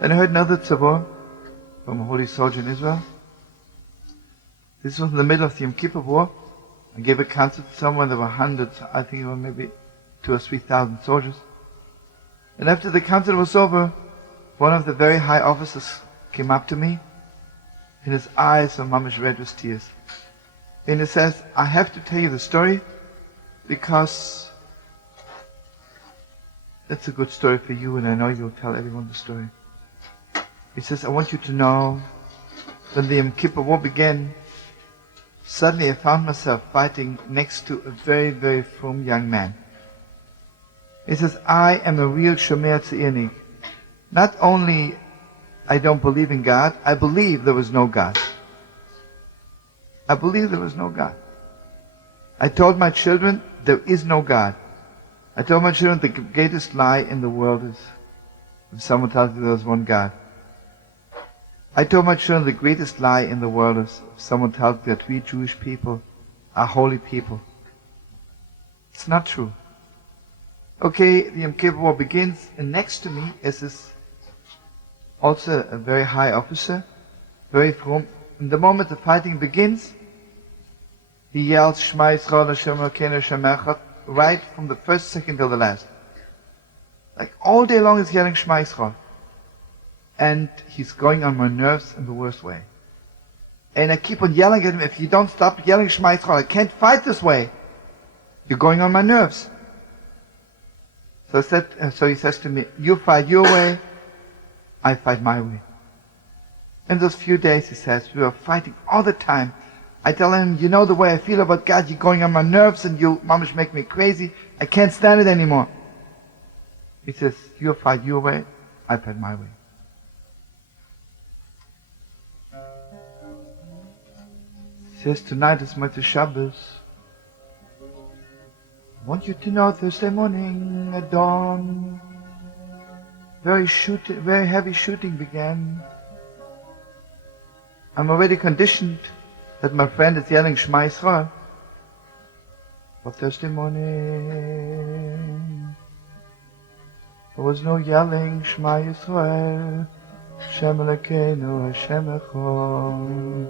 Then I heard another tzavor from a holy soldier in Israel. This was in the middle of the Yom Kippur War. I gave a concert to someone. There were hundreds, I think it was maybe 2,000 or 3,000 soldiers. And after the concert was over, one of the very high officers came up to me, and his eyes were mamish red with tears. And he says, I have to tell you the story because it's a good story for you, and I know you'll tell everyone the story. He says, I want you to know, when the Yom Kippur War began, suddenly I found myself fighting next to a very, very frum young man. He says, I am a real Shomer Tzirnik. Not only I don't believe in God, I believe there was no God. I believe there was no God. I told my children, there is no God. I told my children, the greatest lie in the world is if someone tells you there's one God. I told my children, the greatest lie in the world is if someone tells you that we Jewish people are holy people. It's not true. Okay, the Yom Kippur War begins, and next to me is this also a very high officer, very frum. And the moment the fighting begins, he yells, Shma Yisrael, Hashem Elokeinu, Hashem Echad, right from the first second till the last. Like all day long he's yelling Shma Yisrael. And he's going on my nerves in the worst way. And I keep on yelling at him, if you don't stop yelling Shma Yisrael, I can't fight this way. You're going on my nerves. So he says to me, you fight your way, I fight my way. In those few days, he says, we were fighting all the time. I tell him, you know the way I feel about God, you're going on my nerves and you mamish make me crazy. I can't stand it anymore. He says, you fight your way, I fight my way. He says, tonight is Motzei Shabbos. I want you to know Thursday morning at dawn, very heavy shooting began. I'm already conditioned that my friend is yelling Shema Yisrael. But Thursday morning, there was no yelling Shema Yisrael, Hashem Elokeinu, Hashem Echad.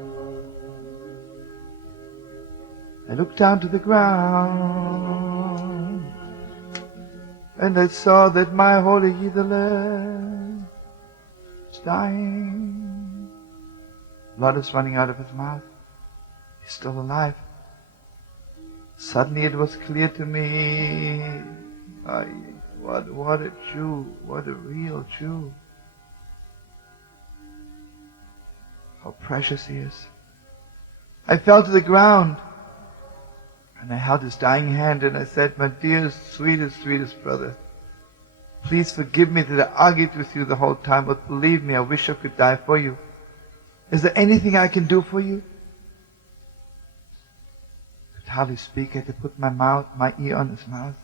I looked down to the ground, and I saw that my holy Yidele is dying. Blood is running out of his mouth. He's still alive. Suddenly it was clear to me, what a Jew, what a real Jew. How precious he is. I fell to the ground, and I held his dying hand and I said, my dearest, sweetest brother, please forgive me that I argued with you the whole time, but believe me, I wish I could die for you. Is there anything I can do for you? I could hardly speak. I had to put my ear on his mouth.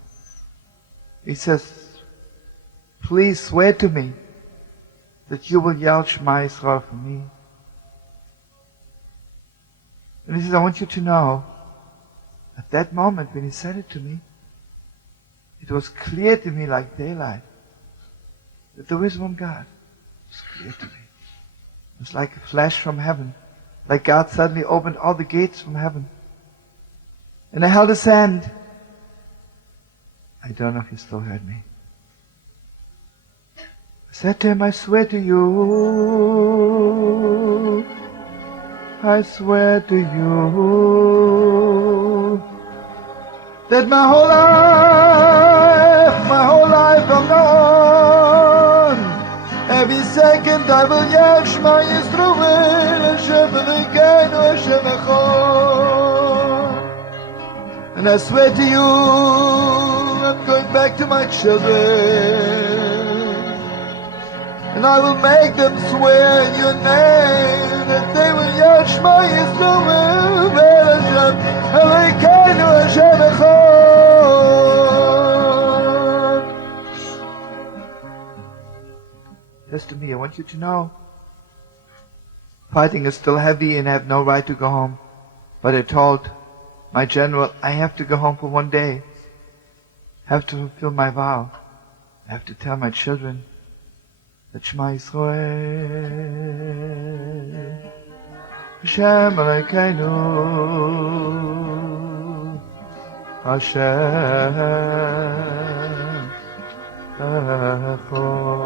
He says, please swear to me that you will yell Shema Yisrael for me. And he says, I want you to know, at that moment when he said it to me, it was clear to me like daylight that there is one God. It was clear to me. It was like a flash from heaven, like God suddenly opened all the gates from heaven. And I held his hand. I don't know if he still heard me. I said to him, I swear to you, I swear to you, that my whole life from now on, every second I will yell Shema Yisrael, Hashem Elokeinu, Hashem Echad. And I swear to you, I'm going back to my children, and I will make them swear in your name that they will yell Shema Yisrael, Hashem Elokeinu, Hashem Echad. Says to me, I want you to know, fighting is still heavy and I have no right to go home. But I told my general, I have to go home for one day. I have to fulfill my vow. I have to tell my children את שמע ישראל. השם אלוקינו, השם אחד.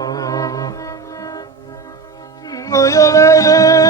אוי אלוהינו